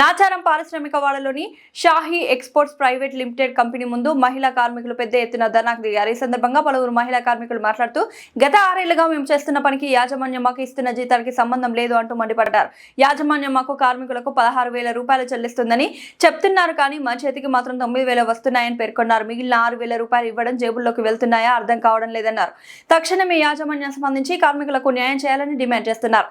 నాచారం పారిశ్రామిక వాడలోని Shahi exports private limited company ముందు మహిళా కార్మికులు పెద్ద ఎత్తున ధర్నాకు దిగారు. ఈ సందర్భంగా పలువురు మహిళా కార్మికులు మాట్లాడుతూ గత ఆరేళ్ళుగా మేము చేస్తున్న పనికి యాజమాన్యం మాకు ఇస్తున్న జీతానికి సంబంధం లేదు అంటూ మండిపడ్డారు. యాజమాన్యం మాకు కార్మికులకు పదహారు వేల రూపాయలు చెల్లిస్తుందని చెప్తున్నారు కానీ మా చేతికి మాత్రం తొమ్మిది వేలు వస్తున్నాయని పేర్కొన్నారు. మిగిలిన ఆరు వేల రూపాయలు ఇవ్వడం జేబుల్లోకి వెళ్తున్నాయా? అర్థం కావడం లేదన్నారు. తక్షణమే యాజమాన్యం స్పందించి కార్మికులకు న్యాయం చేయాలని డిమాండ్ చేస్తున్నారు.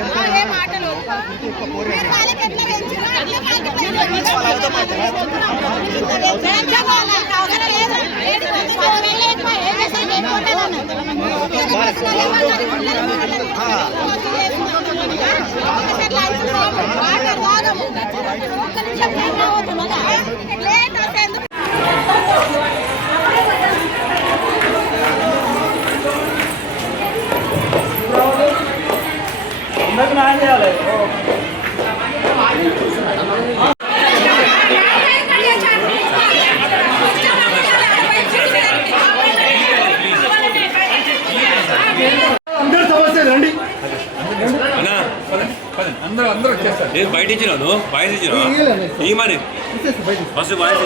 మాటలు. ఆ, ఏ మాటలు? మీరు వాళ్ళకి ఎట్లా పెంచారు? అట్లా వాళ్ళకి పెంచారు. ఇంత పెంచడం వల్ల అవసరం లేదు. పదివేలు ఎక్కువ. ఏం చేస్తారు? ఏం కొట్టేదాన్ని? లేట్ వస్తుంది అందరూ సమస్య రండి అన్నా అందరూ అందరూ వచ్చేస్తారు నేను బయట ఇచ్చినాను బాయ్స్ ఇచ్చినా ఈ మరి? బయట ఫస్ట్ బయట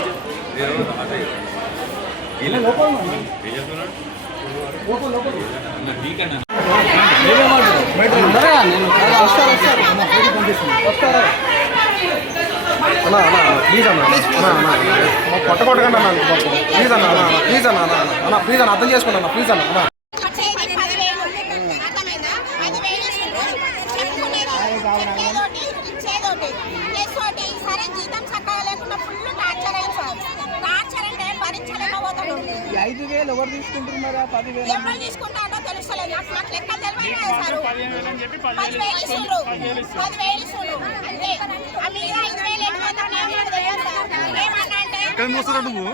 వస్తారా అన్న అన్నా అన్న ప్లీజ్ అన్న అన్నా అన్న అన్న పొట్ట అన్న ప్లీజ్ అన్న అన్న ప్లీజ్ అన్న అన్న ప్లీజ్ అన్న అర్థం చేసుకోండి అన్న ప్లీజ్ అన్న అన్న ఐదు వేలు ఎవరు తీసుకుంటున్నారా? పదివేలు? ఎవరు తీసుకుంటాడో తెలుస్తలేదు. నాకు ఎక్కడ మోస్తారా నువ్వు?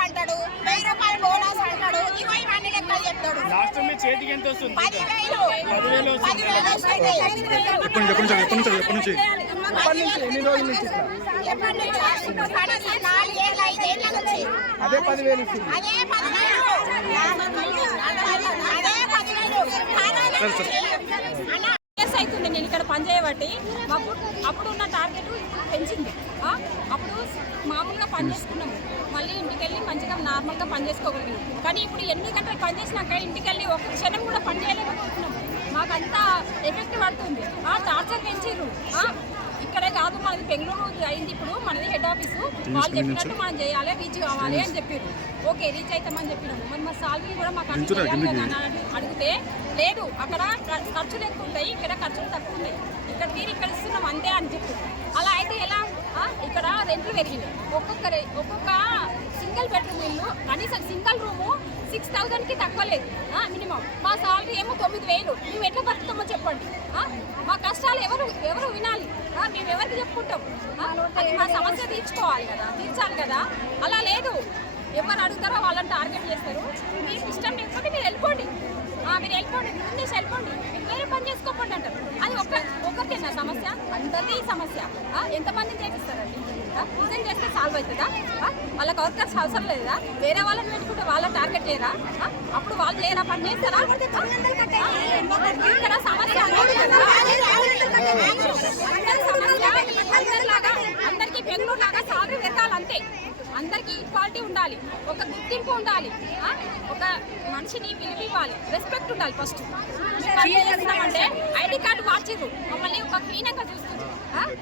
అంటాడు. వెయ్యి రూపాయలు బోనస్ అంటాడు. ఇగో ఇవన్నీ లెక్కలు చెప్తాడు. లాస్ట్ మీ చేతికి ఎంత వస్తుంది? పదివేలు. పదివేలు వస్తుంది. పదివేలు వస్తుంది ఎప్పటి నుంచి ఎప్పటి నుంచి ఎప్పటి నుంచి ఎప్పటి నుంచి ఎన్ని రోజుల నుంచి? ఇట్లా? ఎప్పటి నుంచి? కనీసం నాలుగేళ్ళ ఐదేళ్ళ నుంచి. అదే పదివేలు ఇస్తుంది. అదే పదివేలు అదే పదివేలు కరోనా నుంచి అన్న అవుతుంది నేను ఇక్కడ పనిచేయబట్టి. మాకు అప్పుడు ఉన్న టార్గెట్ పెంచింది. అప్పుడు మామూలుగా పని చేసుకున్నాము. మళ్ళీ ఇంటికి వెళ్ళి మంచిగా నార్మల్గా పని చేసుకోగలిగినాం కానీ ఇప్పుడు ఎన్ని గంటలు పని చేసినాక ఇంటికి వెళ్ళి ఒక క్షణం కూడా పని చేయలేకపోతున్నాము మాకు అంతా ఎఫెక్ట్ పడుతుంది. ఆ టార్చర్ పెంచిర్రు. ఇక్కడే కాదు మనది బెంగళూరు అయింది ఇప్పుడు మనది హెడ్ ఆఫీసు వాళ్ళు చెప్పినట్టు మనం చేయాలి రీచ్ కావాలి అని చెప్పారు ఓకే రీచ్ అవుతామని చెప్పినాము. మరి మా సాలరీ కూడా మాకు అడిగితే లేదు అక్కడ ఖర్చులు ఎక్కువ ఉంటాయి ఇక్కడ ఖర్చులు తక్కువ ఉన్నాయి ఇక్కడ తీరు ఇక్కడ ఇస్తున్నాం అంతే అని చెప్పి. అలా అయితే ఎలా? ఇక్కడ రెంట్లు పెరిగినాయి. ఒక్కొక్క రె- ఒక్కొక్క సింగిల్ బెడ్రూమ్ ఇల్లు కనీసం సింగిల్ రూము సిక్స్ థౌజండ్కి తక్కువ లేదు. మినిమం. మా సాలరీ ఏమో తొమ్మిది వేలు. మేము ఎట్లా బతుకుతామో చెప్పండి. మా కష్టాలు ఎవరు ఎవరు వినాలి? మేము ఎవరికి చెప్పుకుంటాం? అది మా సమస్య తీర్చుకోవాలి కదా తీర్చాలి కదా. అలా లేదు. ఎవరు అడుగుతారో వాళ్ళని టార్గెట్ చేస్తారు. మీకు ఇష్టం లేకపోతే మీరు వెళ్ళిపోండి. మీరు వెళ్ళిపోండి. ముందేసి వెళ్ళిపోండి. మీరు వేరే పని చేసుకోకండి అంటారు. అది అందరికీ సమస్య. ఎంతమందిని చేపిస్తారండి? నిజం చేస్తే సాల్వ్ అవుతుందా? వాళ్ళకి వర్కర్స్ అవసరం లేదా? వేరే వాళ్ళని పెట్టుకుంటే వాళ్ళ టార్గెట్ చేయరా ఆ, అప్పుడు వాళ్ళు చేయరా పని చేస్తారా? ఇక్కడ సమస్య. అందరి సమస్య అందరికీ బెంగళూరు లాగా సాలరీ పెరగాలి అంతే అందరికీ ఈక్వాలిటీ ఉండాలి ఒక గుర్తింపు ఉండాలి ఆ? ఒక మనిషిని విలువ ఇవ్వాలి రెస్పెక్ట్ ఉండాలి ఫస్ట్ అంటే ఐడి కార్డు మార్చిర్రు మమ్మల్ని ఒక హీనంగా చూస్తుంది?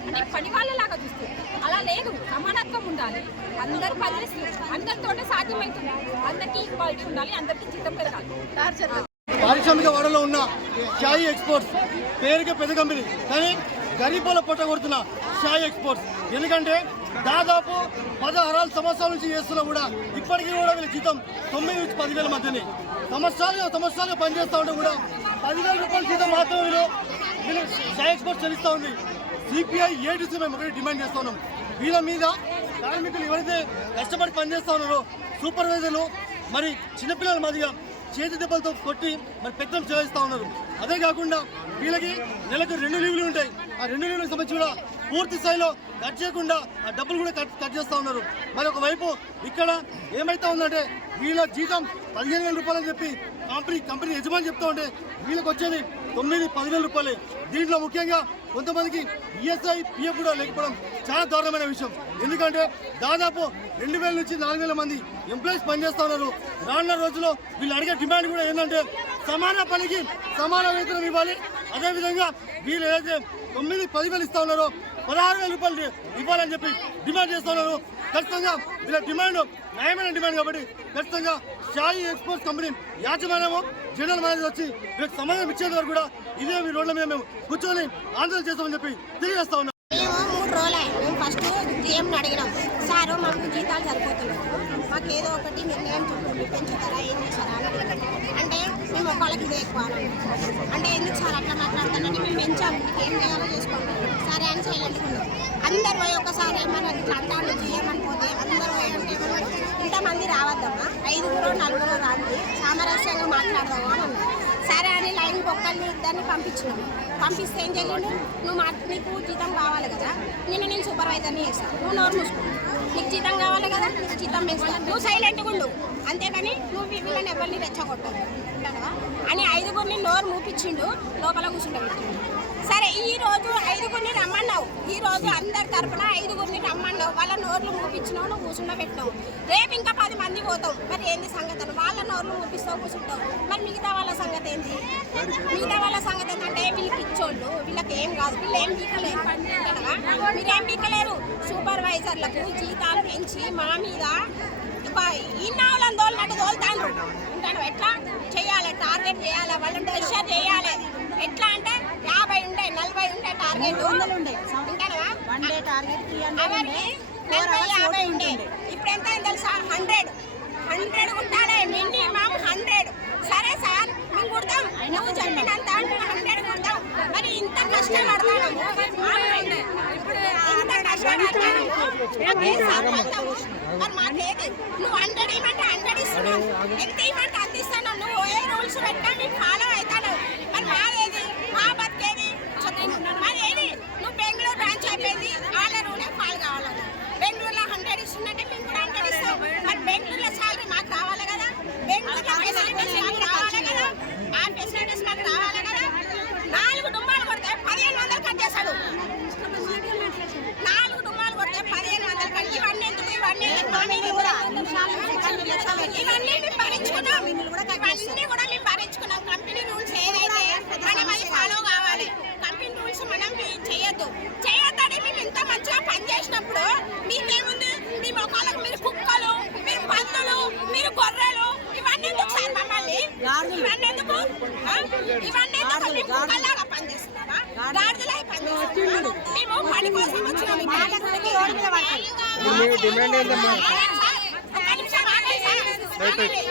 అంటే పని వాళ్ళలాగా చూస్తుంది. అలా లేదు సమానత్వం ఉండాలి. అందరు పనిచేస్తారు అందరితోనే సాధ్యమవుతుంది. అందరికీ ఈక్వాలిటీ ఉండాలి అందరికీ జీతం పెరగాలి. పారిశ్రామిక వాడలో ఉన్న షాయి ఎక్స్పోర్ట్స్ పేరుకే పెద్ద కంపెనీ కానీ గరీబుల పొట్ట కొడుతున్న షాయి ఎక్స్పోర్ట్స్. ఎందుకంటే దాదాపు పదహారు సంవత్సరాల నుంచి చేస్తున్నా కూడా ఇప్పటికీ కూడా వీళ్ళ జీతం తొమ్మిది నుంచి పదివేల మధ్యనే. సంవత్సరాలుగా సంవత్సరాలుగా పనిచేస్తూ ఉంటే కూడా పదివేల రూపాయల జీతం మాత్రం వీళ్ళు వీళ్ళు షాయి చెల్లిస్తూ ఉంది. సిపిఐ ఏటీసీ మేము ఒకటి డిమాండ్ చేస్తూ ఉన్నాం. వీళ్ళ మీద కార్మికులు ఎవరైతే కష్టపడి పనిచేస్తూ ఉన్నారో సూపర్వైజర్లు మరి చిన్నపిల్లల మాదిగా చేతి దెబ్బలతో కొట్టి మరి పెద్దలు చెల్లిస్తూ ఉన్నారు. అదే కాకుండా వీళ్ళకి నెలకు రెండు లీవ్లు ఉంటాయి. ఆ రెండు లీవులకు సంబంధించి కూడా పూర్తి స్థాయిలో కట్ చేయకుండా ఆ డబ్బులు కూడా కట్ కట్ చేస్తూ ఉన్నారు. మరి ఒకవైపు ఇక్కడ ఏమైతే ఉందంటే వీళ్ళ జీతం పదిహేను వేల రూపాయలు అని చెప్పి కంపెనీ కంపెనీ యజమాని చెప్తా ఉంటే వీళ్ళకి వచ్చేది తొమ్మిది పదివేల రూపాయలే. దీంట్లో ముఖ్యంగా కొంతమందికి ఈఎస్ఐ పిఎఫ్ కూడా లేకపోవడం చాలా దారుణమైన విషయం. ఎందుకంటే దాదాపు రెండు వేల నుంచి నాలుగు వేల మంది ఎంప్లాయీస్ పనిచేస్తూ ఉన్నారు. రానున్న రోజుల్లో వీళ్ళు అడిగే డిమాండ్ కూడా ఏంటంటే సమాన పనికి సమాన వేతనం ఇవ్వాలి. అదేవిధంగా వీళ్ళు ఏదైతే తొమ్మిది పదివేలు ఇస్తూ ఉన్నారో పదహారు వేల రూపాయలు ఇవ్వాలని చెప్పి డిమాండ్ చేస్తున్నారు. ఖచ్చితంగా వీళ్ళ డిమాండ్ న్యాయమైన డిమాండ్ కాబట్టి ఖచ్చితంగా షాయి ఎక్స్పోర్ట్స్ కంపెనీ యాజమాన్యము జనరల్ మేనేజర్ వచ్చి వీళ్ళకి సమాధానం ఇచ్చేంత వరకు కూడా ఇదే మీ రోడ్ల మీద మేము కూర్చొని ఆందోళన చేస్తామని చెప్పి తెలియజేస్తా ఉన్నాం. మూడు మేము ఫస్ట్ జీఎంని అడిగినాం? సారు మాకు జీతాలు సరిపోతున్నాయి. మాకు ఏదో ఒకటి నిర్ణయం చెప్పండి. పెంచుతారా? ఏం చేస్తారా? అని అంటే మేము ఒకళ్ళకి ఇది ఎక్కువ అంటే ఎందుకు సార్ అట్లా మాట్లాడతానంటే మేము పెంచాము. మీకు ఏం చేయాలో చేసుకోండి. సరే అందరు పోయి ఒకసారి ఏమన్నా ఇట్లా అంటాను జీఎం అందరు పోయి అంటే ఏమన్నాడు ఇంతమంది రావద్దమ్మా. ఐదుగురు నలుగురు రాండి. సామరస్యంగా మాట్లాడదామా సరే అని లైన్ ఒక్కరిని ఇద్దరిని పంపించినాము పంపిస్తే ఏం చేయండి నువ్వు మా నీకు జీతం కావాలి కదా. నేను నేను సూపర్వైజర్ని చేస్తాను నువ్వు నోరు మూసుకో. నీకు జీతం కావాలి కదా? నీకు జీతం పెంచుతాను నువ్వు సైలెంట్గా ఉండు. అంతేకాని నువ్వు వీళ్ళని ఎవరిని రెచ్చగొట్టదు. అని ఐదుగురిని నోరు మూపించిండు లోపల కూర్చుండబెట్టిండు సరే ఈ రోజు ఐదుగురిని రమ్మన్నావు. ఈ రోజు అందరి తరపున ఐదుగురిని రమ్మన్నావు. వాళ్ళ నోర్లు మూపించినావు నువ్వు కూర్చుండబెట్టినావు. రేపు ఇంకా పది మంది పోతావు మరి ఏంది సంగతి వాళ్ళ నోర్లు మూపిస్తావు కూర్చుంటావు. మరి మిగతా వాళ్ళ సంగతి ఏంటి మిగతా వాళ్ళ సంగతి ఏంటంటే వీళ్ళకి ఇచ్చోళ్ళు. వీళ్ళకి ఏం కాదు. వీళ్ళు ఏం పీకలేరు. మీరేం పీకలేరు? సూపర్వైజర్లకు జీతాలు పెంచి మా మీద ఇన్నాళ్ళని తోలినట్టు తోలుతాండ్రు. ఉంటాను ఎట్లా? చేయాలి టార్గెట్ చేయాలి? వాళ్ళని ప్రెషర్ చేయాలి? ఎట్లా అంటే యాభై ఉండే నలభై ఉండే టార్గెట్ ఉంటానవా అవరికి నలభై యాభై ఉండే. ఇప్పుడు ఎంత తెలుసా? హండ్రెడ్. హండ్రెడ్ ఉండాలి మినిమం హండ్రెడ్. సరే సార్ మేము కుడతాం. నువ్వు చెప్పినంత హండ్రెడ్ కుడతాం. మరి ఇంత కష్టపడతాము ఇంత? మరి మాకేది నువ్వు హండ్రెడ్ ఇవ్వమంటే హండ్రెడ్ ఇస్తున్నావు ఎంత ఇవ్వమంటే అంత ఇస్తాను. నువ్వు ఏ రూల్స్ పెట్టా నేను ఫాలో అవుతాను మరి మాదేది మా బతికేది చెప్పు. మరి ఏది నువ్వు బెంగళూరు బ్రాంచ్ అయిపోయింది వాళ్ళ రూలే ఫాలో కావాలి బెంగళూరులో హండ్రెడ్ ఇస్తుందంటే మేము కూడా హండ్రెడ్ ఇస్తాం మరి బెంగళూరులో శాలరీ మాకు రావాలి కదా బెంగళూరులో ఫెసిలిటీస్ మాకు రావాలి కదా ఆ ఫెసిలిటీస్ మాకు రావాలి కదా నాలుగు డుమ్మాలు కొడితే మేము భరించుకున్నాం ఇవన్నీ కూడా మేము భరించుకున్నాం కంపెనీ రూల్స్ ఏదైతే మనం అది ఫాలో కావాలి కంపెనీ రూల్స్ మనం చేయొద్దు చేయొద్దని మేము ఇంత మంచిగా పని చేసినప్పుడు మీకేముంది మీ మొక్కలకు మీరు కుక్కలు మీరు పందులు మీరు గొర్రెలు ఇవన్నీ ఎందుకు సార్ మమ్మల్ని ఇవన్నీ ఎందుకు? ఇవన్నీ ఎందుకు మేము కుక్కల్లాగా పనిచేస్తున్నామా గాడిదలా పనిచేస్తున్నామా మేము పని కోసం వచ్చినాం ఈ బాలకుడికి డిమాండ్ போயிட்டு